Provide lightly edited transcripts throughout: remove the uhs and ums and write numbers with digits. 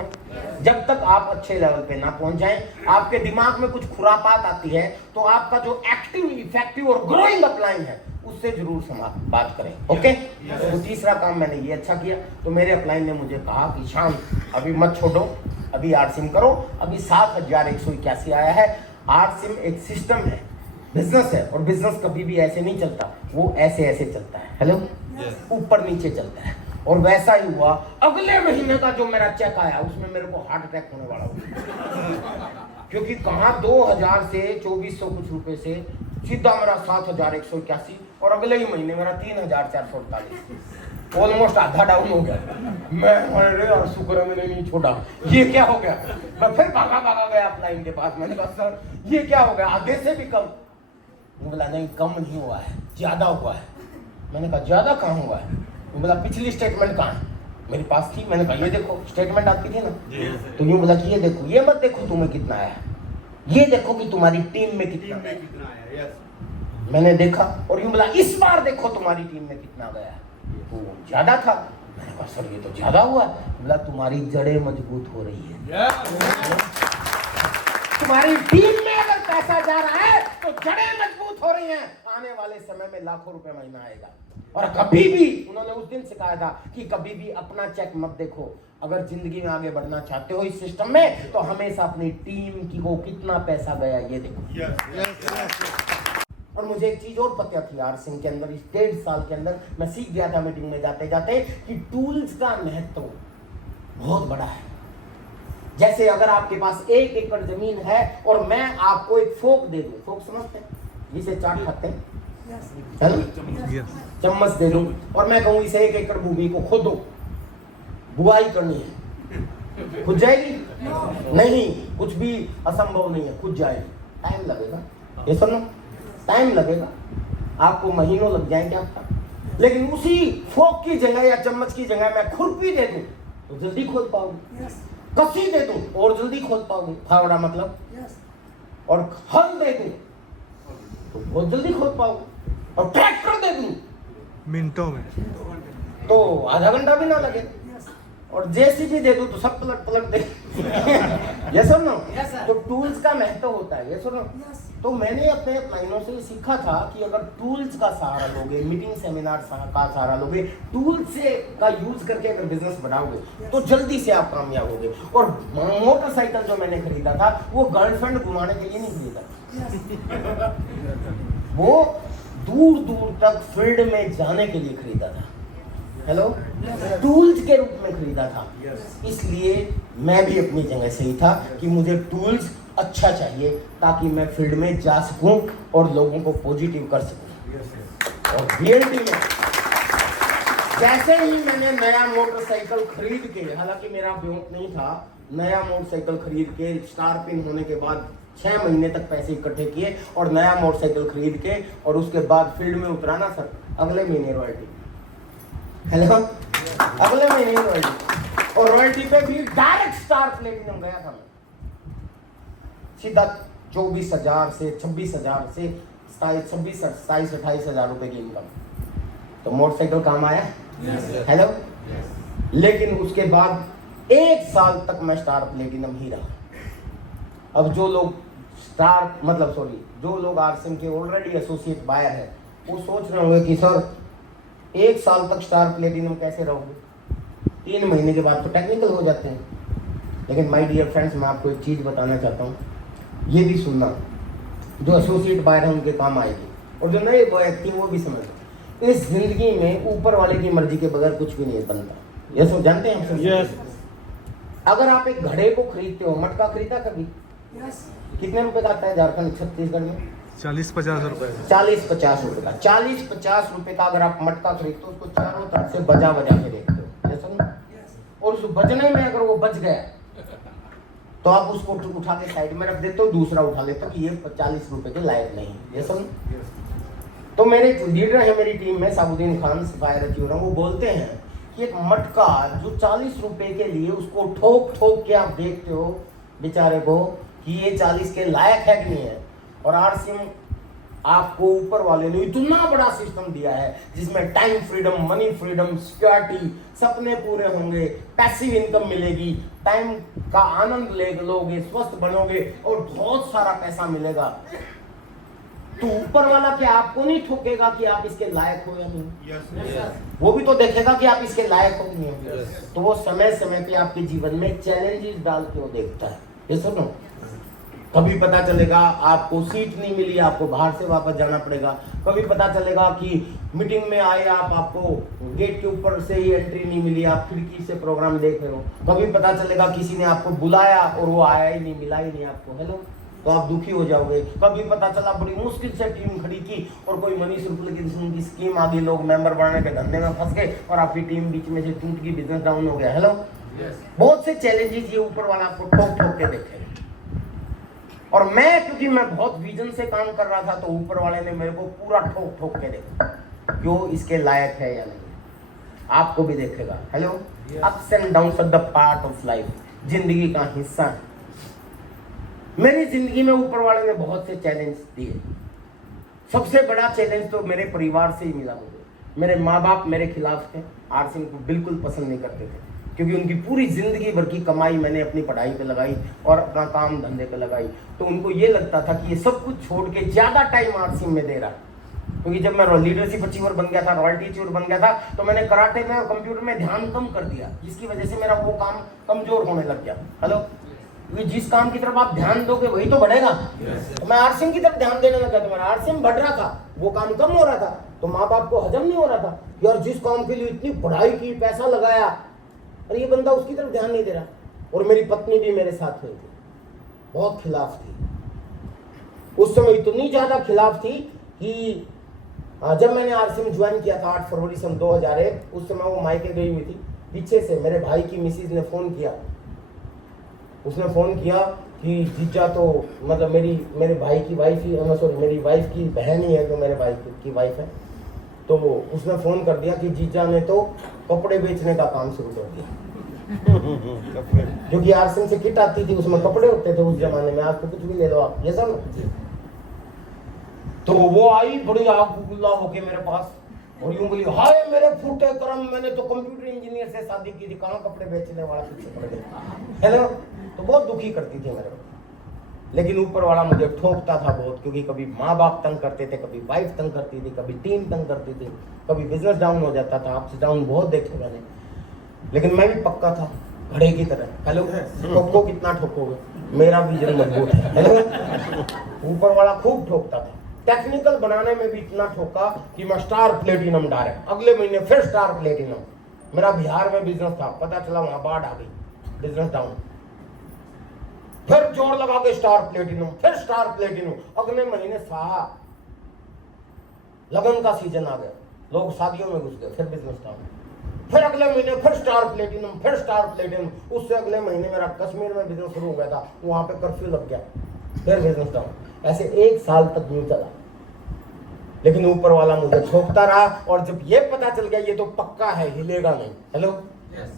No? जब तक आप अच्छे लेवल पे ना पहुंच जाएं, आपके दिमाग में कुछ खुरापात आती है, तो आपका जो एक्टिव, इफेक्टिव और ग्रोइंग अपलाइन है उससे जरूर बात करें। ओके? तो तीसरा काम मैंने ये अच्छा किया, तो मेरे अपलाइन ने मुझे कहा कि शाम अभी मत छोड़ो, अभी आरसिम करो। अभी 7181 आया है। आरसिम एक सिस्टम है, बिजनेस है, और बिजनेस कभी भी ऐसे नहीं चलता, वो ऐसे ऐसे चलता है। हेलो, ऊपर नीचे चलता है। और वैसा ही हुआ, अगले महीने का जो मेरा चेक आया उसमें मेरे को हार्ट अटैक होने वाला हुआ। क्योंकि कहाँ 2000 से 2400 कुछ रुपए से सीधा मेरा 7181, और अगले ही महीने मेरा 3448, ऑलमोस्ट आधा डाउन हो गया। मैं अरे यार शुक्र है मैंने नहीं छोड़ा, ये क्या हो गया। मैं फिर भागा गया अपलाइन के पास। मैंने कहा सर ये क्या हो गया, आधे से भी कम। वो बोला नहीं कम नहीं हुआ है, ज्यादा हुआ है। मैंने कहा ज्यादा कहाँ हुआ है? वो बोला पिछली स्टेटमेंट कहाँ है? मेरे पास थी। मैंने कहा ये देखो, स्टेटमेंट आपकी थी ना? तो यूं बोला कि ये देखो, ये मत देखो तुम्हें कितना आया, ये देखो कि तुम्हारी टीम में कितना आया। मैंने देखा और यूं बोला इस बार देखो तुम्हारी टीम में कितना गया। तो ज्यादा था। मैंने कहा सर ये तो ज्यादा हुआ। बोला तुम्हारी जड़ें मजबूत हो रही है। तुम्हारी टीम में अगर पैसा जा रहा है तो जड़ें मजबूत हो रही हैं। आने वाले समय में लाखों रुपए महीना आएगा। और कभी भी उन्होंने उस दिन सिखाया था कि कभी भी अपना चेक मत देखो। अगर जिंदगी में आगे बढ़ना चाहते हो इस सिस्टम में, तो हमेशा अपनी टीम की को कितना पैसा गया ये देखो। और मुझे एक चीज और पता थी आरसिम के अंदर, इस 1.5 साल के अंदर मैं सीख गया था मीटिंग में जाते जाते कि टूल्स का महत्व बहुत बड़ा है। जैसे अगर आपके पास 1 एकड़ जमीन है और मैं आपको एक फोक दे दूं, फोक समझते हैं जिसे चाट खाते हैं, चम्मच दे दूं, और मैं कहूं इसे 1 एकड़ भूमि को खोदो, बुआई करनी है, खुद जाएगी? नहीं, कुछ भी असंभव नहीं है, खुद जाएगी। टाइम लगेगा, ये सुनो, टाइम लगेगा, आपको महीनों लग जाएंगे आपका। लेकिन उसी फोक की जगह या चम्मच की जगह मैं खुरपी दे दूं तो जल्दी खोद पाओगे, कसी दे दूं और जल्दी खोद पाओगे, फावड़ा मतलब, और हल दे दूं तो बहुत जल्दी खोद पाओगे, और ट्रैक्टर दे दूं मिनटों में तो आधा घंटा भी ना लगे, और जेसीबी दे दूं तो सब पलट दे। ये सुनो, तो टूल्स का महत्व होता है, ये सुनो। तो मैंने अपने अपलाइनों से सीखा था कि अगर टूल्स का सहारा लोगे, मीटिंग सेमिनार का सहारा लोगे, टूल से का यूज करके अगर बिजनेस बढ़ाओगे तो जल्दी से आप कामयाब होगे। और मोटरसाइकिल जो मैंने खरीदा था वो गर्लफ्रेंड घुमाने के लिए नहीं खरीदा, वो दूर दूर तक फील्ड में जाने के लिए खरीदा था। हेलो, टूल्स के रूप में खरीदा था। इसलिए मैं भी अपनी जगह सही था कि मुझे टूल्स अच्छा चाहिए ताकि मैं फील्ड में जा सकूं और लोगों को पॉजिटिव कर सकूं। और बीएलटी में जैसे ही मैंने नया मोटरसाइकिल खरीद के, हालांकि मेरा ब्योक नहीं था, नया मोटरसाइकिल खरीद के स्टार पिन होने के बाद 6 महीने तक पैसे इकट्ठे किए और नया मोटरसाइकिल खरीद के, और उसके बाद फील्ड में उतरा ना सर, अगले महीने रॉयल्टी। हेलो, अगले महीने रॉयल्टी, और रॉयल्टी पे भी डायरेक्ट स्टार प्लेटिनम गया था मैं, सीधा 24,000 से 26,000 से 27-28,000 रुपए की इनकम। तो मोटरसाइकिल काम आया। हेलो, लेकिन उसके बाद 1 साल तक मैं स्टार प्लेटिनम ही रहा। अब जो लोग जो लोग आरसिम के ऑलरेडी एसोसिएट बायर है, वो सोच रहे होंगे कि सर 1 साल तक स्टार प्लेटिनम कैसे रहोगे, 3 महीने के बाद तो टेक्निकल हो जाते हैं। लेकिन माय डियर फ्रेंड्स, मैं आपको एक चीज बताना चाहता हूँ, ये भी सुनना, जो एसोसिएट बायर है उनके काम आएगी, और जो नए व्यक्ति वो भी समझ। इस जिंदगी में ऊपर वाले की मर्जी के बगैर कुछ भी नहीं बनता, ये सब जानते हैं हम सब। yes. अगर आप एक घड़े को खरीदते हो, मटका खरीदा कभी? yes. कितने रुपए का आता है झारखंड छत्तीसगढ़ में? 40-50 रुपए। 40-50 रुपए का। 40-50 रुपए का अगर आप मटका खरीदते हो, उसको चारों तरफ से बजा के देखते हो, ये सुनो, और उस बजने में अगर वो बच गया तो आप उसको उठा के साइड में रख देते हो, दूसरा उठा लेते हो कि ये 40 रुपए के लायक नहीं, ये सुन। तो मेरे लीडर है मेरी टीम में, साबुद्दीन खान, सफायर अचूरा, वो बोलते हैं कि एक मटका जो 40 रुपए के लिए, उसको ठोक ठोक के आप देखते हो बेचारे को कि ये 40 के लायक है कि नहीं है। और आरसिम आपको ऊपर वाले ने इतना बड़ा सिस्टम दिया है जिसमें time freedom, money freedom, security, सपने पूरे होंगे, पैसिव इनकम मिलेगी, टाइम का आनंद लोगे, स्वस्थ बनोगे और बहुत सारा पैसा मिलेगा। तो ऊपर वाला क्या आपको नहीं ठोकेगा कि आप इसके लायक हो या नहीं? वो भी तो देखेगा कि आप इसके लायक हो नहीं हो। तो वो समय समय पे आपके जीवन में चैलेंजेस डाल के वो देखता है। ये सुनो, कभी पता चलेगा आपको सीट नहीं मिली, आपको बाहर से वापस जाना पड़ेगा। कभी पता चलेगा कि मीटिंग में आए आपको गेट के ऊपर से ही एंट्री नहीं मिली, आप खिड़की से प्रोग्राम देख रहे हो। कभी पता चलेगा किसी ने आपको बुलाया और वो आया ही नहीं, मिला ही नहीं आपको, हेलो, तो आप दुखी हो जाओगे। कभी पता चला बड़ी मुश्किल से टीम खड़ी की और कोई मनी शुक्ल की स्कीम आ गई, लोग मेंबर बढ़ाने के धंधे में फंस गए और आपकी टीम बीच में से टूट गई, बिजनेस डाउन हो गया, हेलो। बहुत से चैलेंजेस ये ऊपर वाला आपको ठोक ठोक के देखेगा। और मैं, क्योंकि मैं बहुत विजन से काम कर रहा था, तो ऊपर वाले ने मेरे को पूरा ठोक ठोक के देखा क्यों इसके लायक है या नहीं। आपको भी देखेगा, hello. Ups and downs are the part of life, जिंदगी का हिस्सा है। मेरी जिंदगी में ऊपर वाले ने बहुत से चैलेंज दिए। सबसे बड़ा चैलेंज तो मेरे परिवार से ही मिला मुझे। मेरे माँ बाप मेरे खिलाफ थे, आर सिंह को बिल्कुल पसंद नहीं करते थे, क्योंकि उनकी पूरी जिंदगी भर की कमाई मैंने अपनी पढ़ाई पे लगाई और अपना काम धंधे पे लगाई। तो उनको ये लगता था कि ये सब कुछ छोड़ के ज्यादा टाइम आर सिंह में दे रहा है। क्योंकि जब मैं लीडरशिप अचीवर बन गया था, रॉयल्टी अचीवर बन गया था, तो मैंने कराटे में और कंप्यूटर में ध्यान कम कर दिया, जिसकी वजह से मेरा वो काम कमजोर होने लग गया, हेलो। जिस काम की तरफ आप ध्यान दोगे वही तो बढ़ेगा। तो मैं आर सिंह की तरफ ध्यान देने लगा तो मेरा आर सिंह बढ़ रहा था, वो काम कम हो रहा था। तो माँ बाप को हजम नहीं हो रहा था, यार जिस काम के लिए इतनी पढ़ाई की, पैसा लगाया, और ये बंदा उसकी तरफ ध्यान नहीं दे रहा। और मेरी पत्नी भी मेरे साथ में थी, बहुत खिलाफ थी। उस समय इतनी ज्यादा खिलाफ थी कि जब मैंने आरसीएम ज्वाइन किया था 8 फरवरी सन 2001, उस समय वो मायके गई हुई थी। पीछे से मेरे भाई की मिसेज ने फोन किया, उसने फोन किया कि जीजा तो मतलब मेरे भाई की वाइफ ही, सॉरी मेरी वाइफ की बहन ही है, तो मेरे भाई की वाइफ है। तो उसने फोन कर दिया कि जीजा ने तो कपड़े बेचने का काम शुरू कर दिया। क्योंकि आरसीएम से किट आती थी, उसमें कपड़े होते थे उस जमाने में, आज तो कुछ भी ले लो आप, ये सब। तो वो आई बड़ी आग गुल्ला होके मेरे पास और यूं बोली, हाय मेरे फूटे कर्म, मैंने तो कंप्यूटर इंजीनियर से शादी की थी, कहाँ कपड़े बेचने वाला पीछे पड़ गया, हेलो। तो बहुत दुखी करती थी मेरे को। लेकिन ऊपर वाला मुझे ठोकता था बहुत, क्योंकि कभी माँ बाप तंग करते थे, कभी वाइफ तंग करती थी, कभी टीम तंग करती थी, कभी बिजनेस डाउन हो जाता था, अप्स डाउन बहुत देखे मैंने। लेकिन मैं भी पक्का था घड़े की तरह, हेलो। ठोको कितना ठोकोगे, मेरा विजन मजबूत है, हेलो। ऊपर वाला खूब ठोकता था। टेक्निकल बनाने में भी इतना ठोका कि मैं स्टार प्लेटिनम डायरेक्ट अगले महीने फिर स्टार प्लेटिनम। मेरा बिहार में बिजनेस था, पता चला वहां बाढ़ आ गई, बिजनेस डाउन। फिर जोर लगा के स्टार प्लेटिनम, फिर स्टार प्लेटिनम। अगले महीने साहब लगन का सीजन आ गया, लोग शादियों में घुस गए, फिर बिजनेस डाउन। फिर अगले महीने फिर स्टार प्लेटिनम, फिर स्टार प्लेटिनम। उससे अगले महीने मेरा कश्मीर में बिजनेस शुरू हो गया था, वहां पे कर्फ्यू लग गया, फिर बिजनेस डाउन। ऐसे 1 साल तक यूं चला। लेकिन ऊपर वाला मुझे ठोकता रहा, और जब ये पता चल गया ये तो पक्का है, हिलेगा नहीं, हेलो।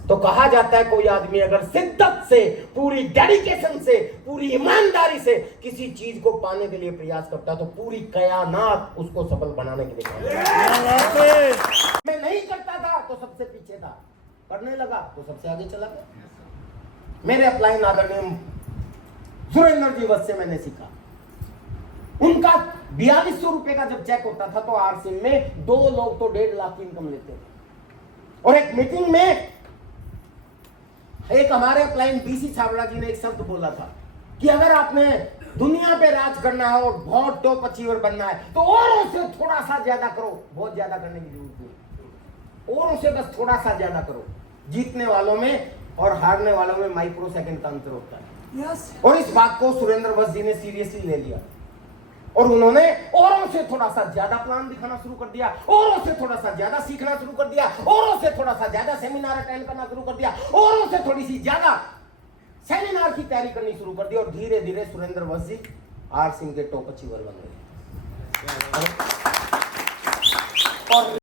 तो कहा जाता है कोई आदमी अगर शिद्दत से, पूरी डेडिकेशन से, पूरी ईमानदारी से किसी चीज को पाने के लिए प्रयास करता तो पूरी कायनात उसको सफल बनाने के लिए। मैं नहीं करता था तो सबसे पीछे था, करने लगा तो सबसे आगे चला गया। मेरे अपलाइन आदरणीय सुरेंद्र जी वध से मैंने सीखा। उनका 4200 रुपए का जब चेक होता था तो आरसीएम में 2 लोग तो 1.5 लाख की इनकम लेते थे। और एक मीटिंग में एक हमारे अपलाइन बीसी छाबड़ा जी ने एक शब्द बोला था कि अगर आपने दुनिया पे राज करना है और बहुत टॉप अचीवर बनना है तो औरों से थोड़ा सा ज्यादा करो। बहुत ज्यादा करने की जरूरत नहीं, औरों से बस थोड़ा सा ज्यादा करो। जीतने वालों में और हारने वालों में माइक्रो सेकंड का अंतर होता है। और इस बात को सुरेंद्र वध जी ने सीरियसली ले लिया और उन्होंने औरों से थोड़ा सा ज्यादा प्लान दिखाना शुरू कर दिया, औरों से थोड़ा सा ज्यादा सीखना शुरू कर दिया, औरों से थोड़ा सा ज्यादा सेमिनार अटेंड करना शुरू कर दिया, औरों से थोड़ी सी ज्यादा सेमिनार की तैयारी करनी शुरू कर दी। और धीरे धीरे सुरेंद्र वध जी आर सिंह के टॉप अचीवर बन गए। और